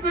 Hi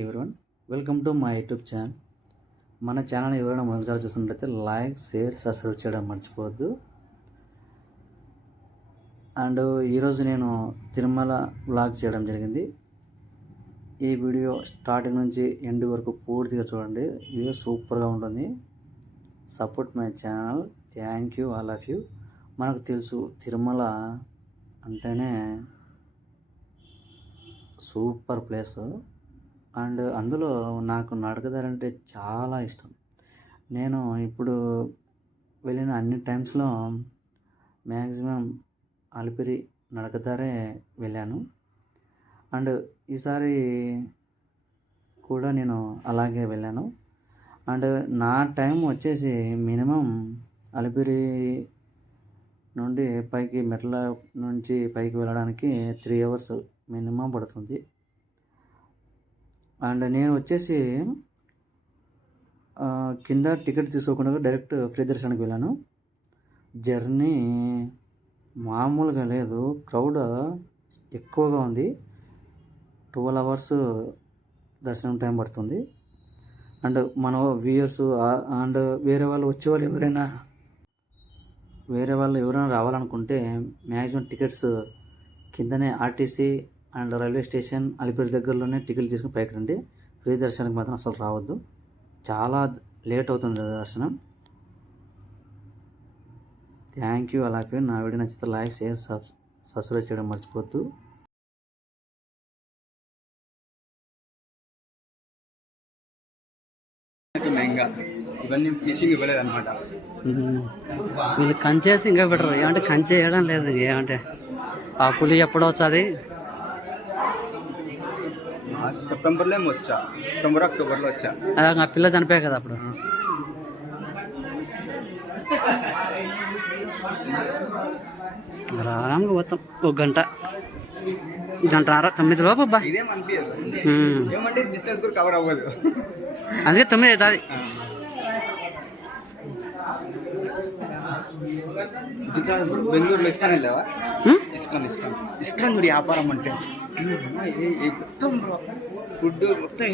everyone, welcome to my YouTube channel. మన channel ఎవరైనా మొదటిసారి చూస్తున్నట్లయితే లైక్, షేర్, సబ్స్క్రైబ్ చేయడం మర్చిపోవద్దు. అండ్ ఈరోజు నేను తిరుమల వ్లాగ్ చేయడం జరిగింది. ఈ వీడియో స్టార్టింగ్ నుంచి ఎండ్ వరకు పూర్తిగా చూడండి. వీడియో సూపర్గా ఉంటుంది. Support my channel. Thank you all of you. మనకు తెలుసు తిరుమల అంటేనే సూపర్ ప్లేస్. అండ్ అందులో నాకు నడకదారి అంటే చాలా ఇష్టం. నేను ఇప్పుడు వెళ్ళిన అన్ని టైమ్స్లో మ్యాక్సిమం అలిపిరి నడకదారే వెళ్ళాను. అండ్ ఈసారి కూడా నేను అలాగే వెళ్ళాను. అండ్ నా టైం వచ్చేసి మినిమం అలిపిరి నుండి పైకి మెట్ల నుంచి పైకి వెళ్ళడానికి 3 hours మినిమం పడుతుంది. అండ్ నేను వచ్చేసి కింద టికెట్ తీసుకోకుండా డైరెక్ట్ ఫ్రీ దర్శనానికి వెళ్ళాను. జర్నీ మామూలుగా లేదు, క్రౌడ్ ఎక్కువగా ఉంది. 12 hours దర్శనం టైం పడుతుంది. అండ్ మన వ్యూయర్స్ అండ్ వేరే వాళ్ళు ఎవరైనా రావాలనుకుంటే మ్యాక్సిమం టికెట్స్ కిందనే RTC and railway station Alipiri దగ్గరలోనే టికెట్ తీసుకుని పైకి రండి. ఫ్రీ దర్శనానికి మాత్రం అసలు రావద్దు, చాలా లేట్ అవుతుంది దర్శనం. Thank you all of you. నా వీడియో నచ్చితే లైక్, షేర్, సబ్స్క్రైబ్ చేయడం మర్చిపోవద్దు. ఇవన్నీ ఫిషింగ్ ఇవ్వలేదు అనమాట. వీళ్ళు కంచేసి ఇంకా బెటర్. ఏమంటే కంచె వేయడం లేదు. ఏమంటే ఆ పులి ఎప్పుడో వచ్చాది. సెప్టెంబర్లో వచ్చా, అక్టోబర్లో వచ్చా. ఆ పిల్ల చనిపోయాయి కదా అప్పుడు. ఆరాంగా పోతాం. 1 గంట 9 లోపు. అబ్బా ఏమంటే డిస్టెన్స్ కూడా కవర్ అవ్వదు, అందుకే 9 అవుతుంది. బెంగళూరులో ఇస్కాన్ వెళ్ళావా? ఇస్కాన్ గుడి వ్యాపారం అంటే మొత్తం ఫుడ్ మొత్తం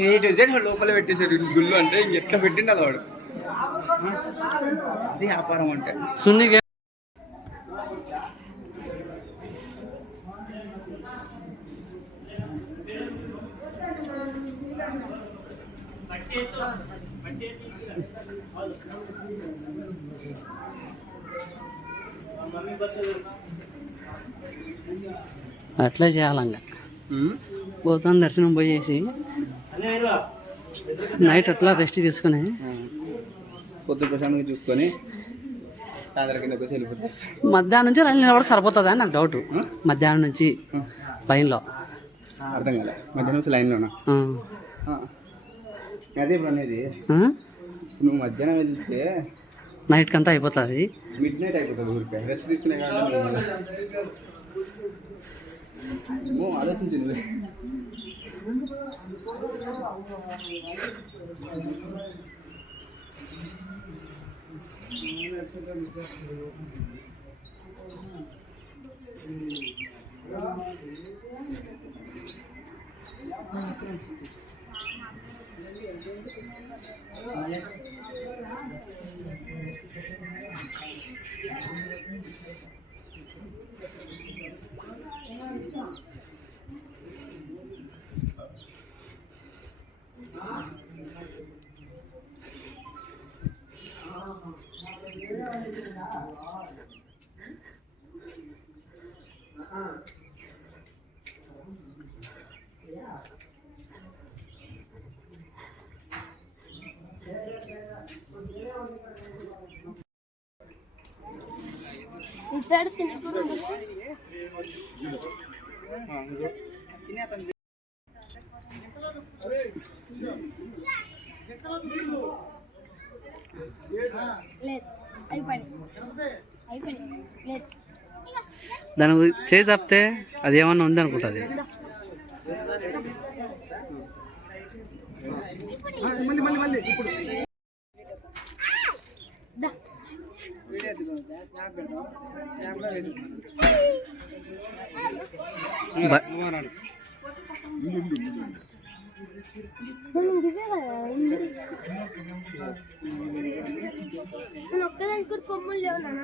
లోపల పెట్టేసాడు. గుళ్ళు అంటే ఎట్లా పెట్టిండు అది వాడు. అది వ్యాపారం అంటే సున్నిగా. అట్లే చేయాలంగా. పోతాను దర్శనం పోయేసి నైట్ అట్లా రెస్ట్ తీసుకుని పొద్దు ప్రశాంతంగా చూసుకొని మధ్యాహ్నం నుంచి రైలు నిలబడి సరిపోతుందా అని నాకు డౌట్. మధ్యాహ్నం నుంచి లైన్లో అర్థం కాలే. మధ్యాహ్నం నుంచి లైన్లోనా? అదే ఇప్పుడు అనేది, నువ్వు మధ్యాహ్నం వెళ్తే నైట్కి అంతా అయిపోతుంది. మిడ్ నైట్ అయిపోతుంది. ఊరికే రెస్ట్ తీసుకునే కానీ ఆలోచించింది. దాని చేసి చెప్తే అది ఏమన్నా ఉంది అనుకుంటుంది. ఒక్కదానికి కొమ్ములు లేవు నాన్న.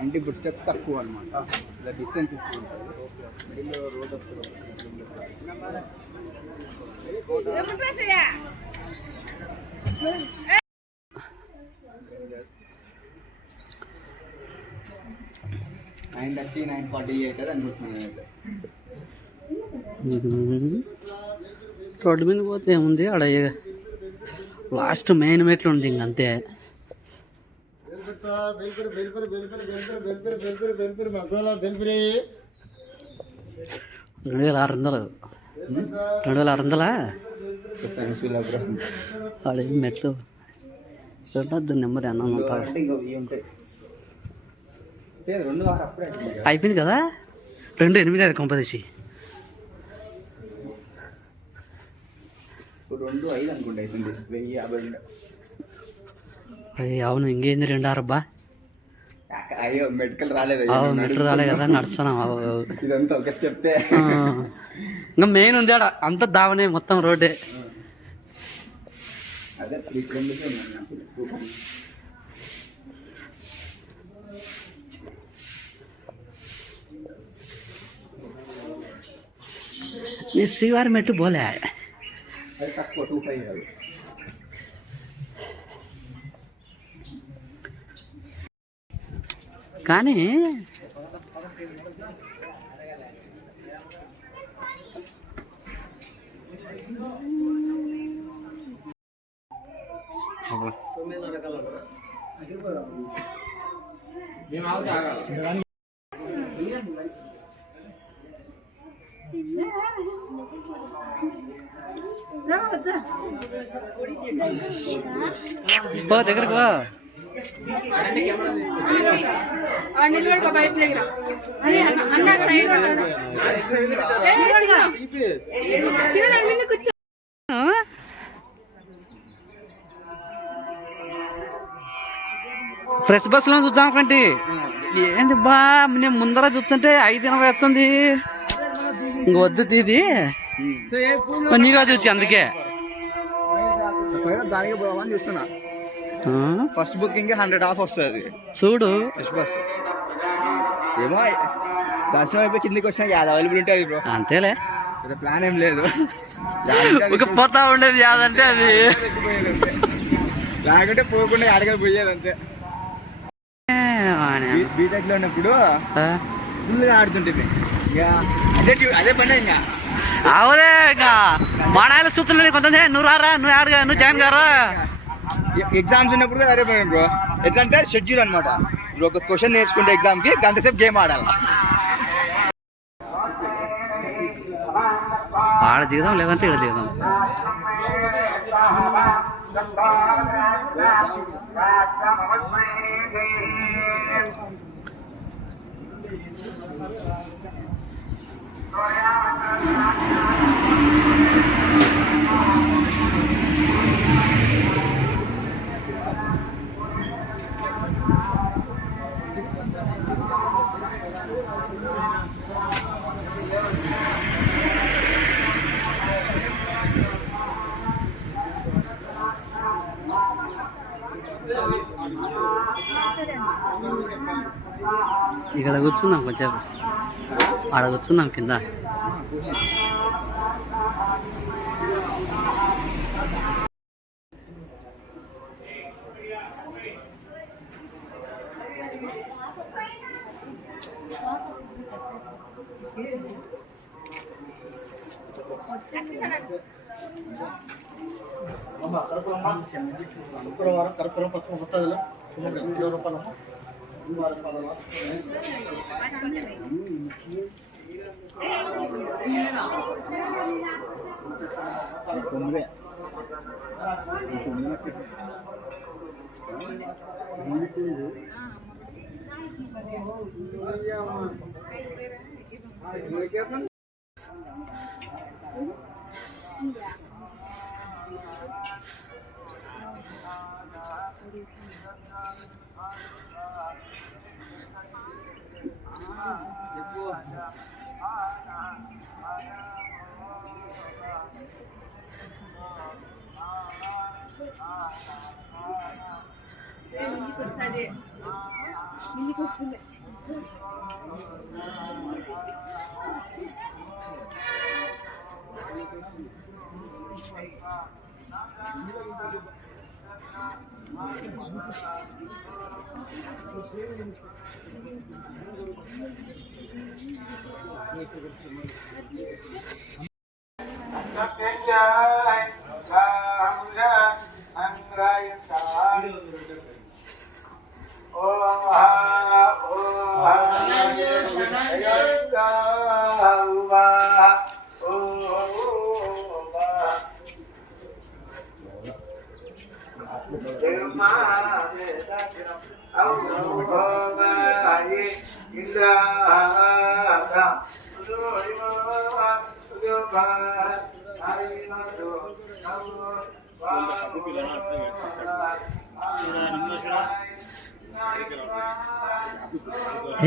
అంటే ఇప్పుడు స్టెప్ తక్కువ అనమాట, ఇలా డిస్టెన్స్ ఎక్కువ ఉంటుంది. రోడ్ వస్తుంది. 9:30, 9:40 అవుతుంది అనుకుంటున్నాను. రోడ్డు మీద పోతే ఏముంది, ఆడ లాస్ట్ మెయిన్ మెట్లు ఉంది ఇంకంతే. 2600 ఆడ మెట్లు చూడద్దు. నెంబర్ అన్న అయిపోయింది కదా, 2:08 అది కొంపదీసి. 2:05 అనుకుంటా అవుతుంది. 1050. అవును, ఇంకేంది 2:06 అయ్యో మెడికల్ రాలేదు. మెట్లు రాలే కదా, నడుస్తున్నాం. ఇదంతా ఒక స్టెప్పే. ఇంకా మెయిన్ ఉంది ఆడ, అంత దావనే మొత్తం రోడ్డే. అదే నీ శ్రీవారి మెట్టు పోలే, అది తక్కువ 25 కాదు. కానీ పో దగ్గరకు పో. ఫ్రెష్ బస్సులో చూద్దాం అనుకోండి. ఏంది బా, నేను ముందర చూస్తుంటే 5:80 వస్తుంది. ఇంక వద్దు తీది నీగా చూచి, అందుకే దానికి పోవాలని చూస్తున్నా. ఫస్ట్ బుకింగ్ 100 ఆఫ్ వస్తుంది చూడు. ఫస్ట్ బస్ ఏమో దర్శనం అయిపోయి కిందికి వచ్చినా అది అవైలబుల్ ఉంటుంది బ్రో. అంతేలే, ప్లాన్ ఏం లేదు. ఒక పోతా ఉండేది యాదంటే అది, లేకుంటే పోకుండా అడగ పోయేది అంతే. బీటెక్ లో ఉన్నప్పుడు ఫుల్గా ఆడుతుంటుంది. ఇక అదే పని. ఇంకా అవులే, ఇంకా మా నాయన చూస్తలే కొంత. నువ్వు రారా, నువ్వు ఆడగా, నువ్వు జాయిన్ గారా. ఎగ్జామ్స్ ఉన్నప్పుడు అదే పని బ్రో. ఎట్లా అంటే షెడ్యూల్ అనమాట. ఇప్పుడు ఒక క్వశ్చన్ నేర్చుకుంటే ఎగ్జామ్కి గంట సేపు గేమ్ ఆడాలి. ఆడ దిగుదాం లేదంటే ఇక్కడ దిగుదాం. ఇక్కడ కూర్చుందాం కొంచెం, ఆడ కూర్చుందాం కింద. కరపూరం పసుపు కొత్తదిలో 20 రూపాయలు 9.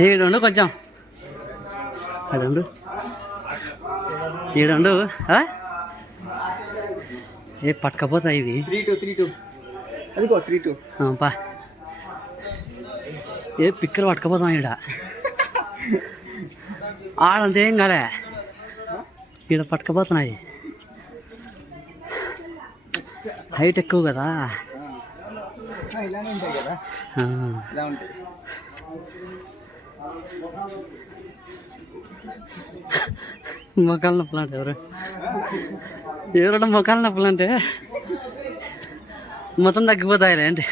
ఈడుండు కొంచెం, అడుండు ఈడుండు. ఏ పట్టుకపోతా ఇవి 3-2 అదిగో 3-2 పా. ఏ పిక్కలు పట్టుకపోతాం ఈడ. ఆడంతేం కాలే, ఈడ పట్టుకపోతున్నాయి. హైట్ ఎక్కువ కదా. ఇలానే ఉంటాయి కదా, ఇలా ఉంటాయి. మొక్కల నొప్పులు అంటే ఎవరైనా మొక్కల నొప్పులు అంటే మొత్తం తగ్గిపోతాయి ఏంటి.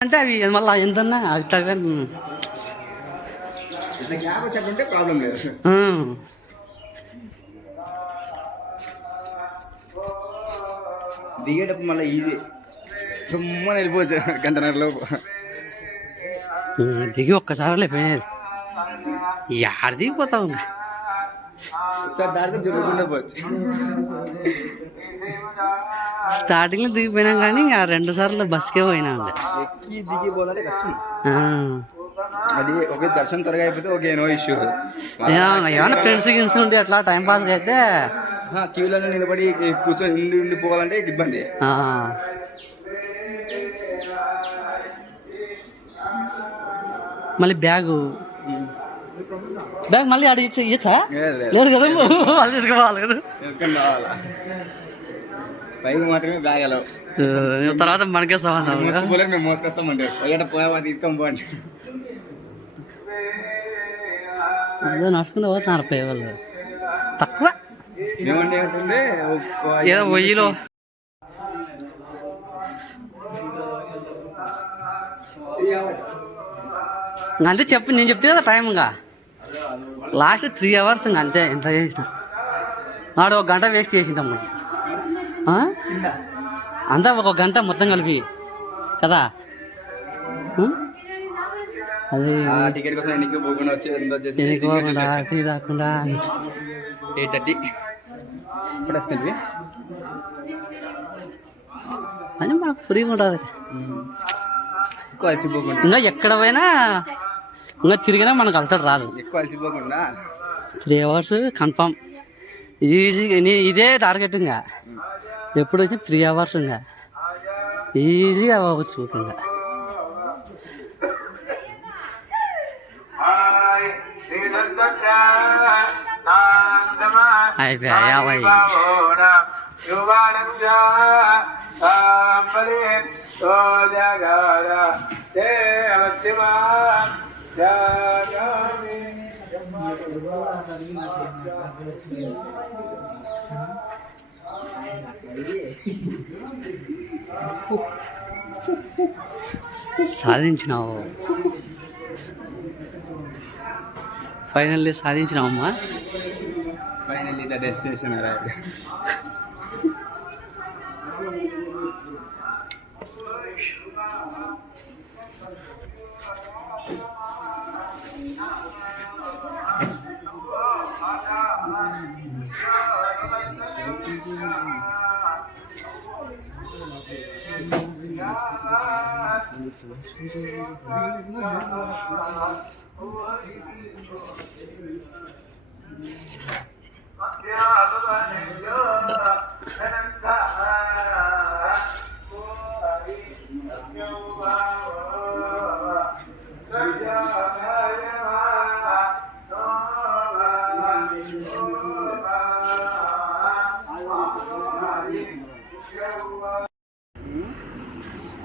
అంటే అవి మళ్ళీ ఎంతన్నా అవి తగ్గ గ్యాప్ వచ్చాడంటే ప్రాబ్లం లేదు. దిగేటప్పుడు మళ్ళీ ఈజీ చుమ్మని వెళ్ళిపోవచ్చు గంటన్నర లోపు. దిగి ఒక్కసారి లేపోయేది. యాడ దిగిపోతావు. ఒకసారి దారితో జరుగుకుండా పోవచ్చు. స్టార్టింగ్లో దిగిపోయినాం కానీ ఇంకా 2 సార్లు బస్కే పోయినాం. ఎక్కి దిగి పోవాలంటే కష్టం. ఆ. అది ఒకే దర్శనం త్వరగా అయిపోతే ఓకే, నో ఇష్యూ. ఏమన్నా ఫ్రెండ్స్ గిన్స్ ఉంటే అట్లా టైం పాస్ అయితే క్యూలలో నిలబడి కూర్చొని ఉండి పోవాలంటే ఇబ్బంది. మళ్ళీ బ్యాగ్ మళ్ళీ ఆడ ఇచ్చా లేదు కదా, వాళ్ళు తీసుకోవాలి కదా. పైకి మాత్రమే బ్యాగ్ ఎలా తర్వాత మనకేస్తామన్నా మేము మోసుకొస్తామంటే పోయా తీసుకొని పోండి. అదే నడుచుకుంటూ పోతున్నారు పోయే వాళ్ళు తక్కువ. ఏమంటే ఏంటంటే ఏదో 1000లో అంతే చెప్పు, నేను చెప్తే కదా టైం. ఇంకా లాస్ట్ 3 hours ఇంకా అంతే. ఎంత చేసిన నాడు 1 గంట వేస్ట్ చేసింటాం మనం అంతా, 1 గంట మొత్తం కలిపి కదా. అది టికెట్ కోసం ఎన్నికి పోకుండా పోకుండా టీ రాకుండా 8:30 ఇప్పుడు వస్తుంది అని మనకు ఫ్రీగా ఉంటుంది. ఎక్కువ అలసిపోకుండా ఇంకా ఎక్కడ పోయినా ఇంకా తిరిగినా మనకు అలసట రాదు. ఎక్కువ అలసిపోకుండా 3 hours కన్ఫామ్ ఈజీగా. ఇదే టార్గెట్. ఇంకా ఎప్పుడు వచ్చి 3 hours ఇంకా ఈజీగా అవ్వచ్చు. ఇంకా అయిపోయాయి. సాధించినావు, ఫైనల్లీ సాధించినావమ్మా. Finally the destination arrived.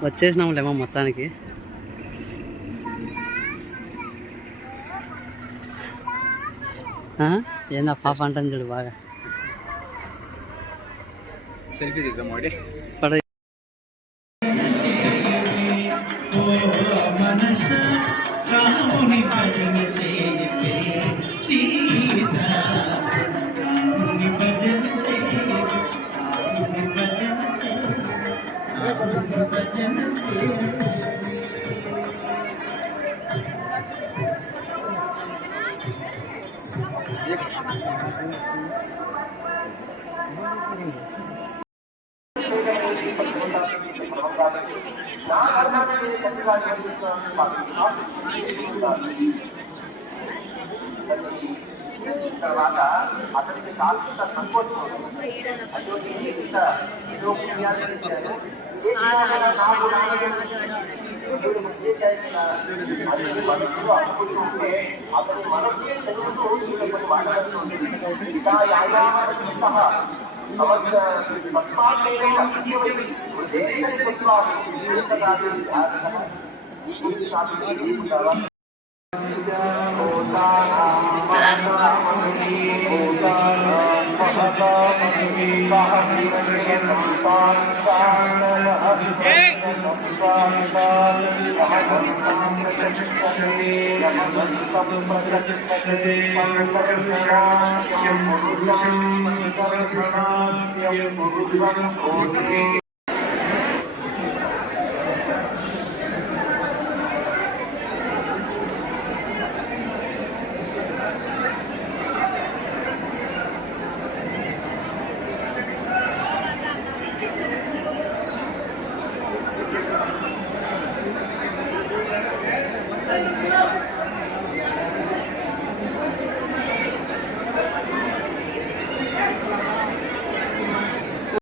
వచ్చేసినాములేమో మొత్తానికి. ఏందా పాప అంటాను చూడు బాగా. సెల్ఫీ తీద్దాం ఒకటి. తర్వాత అతనికి కాల్సిన సంకోచం అతని మనస్సు తెలుగుతూ కొన్ని మాట్లాడుతుంది.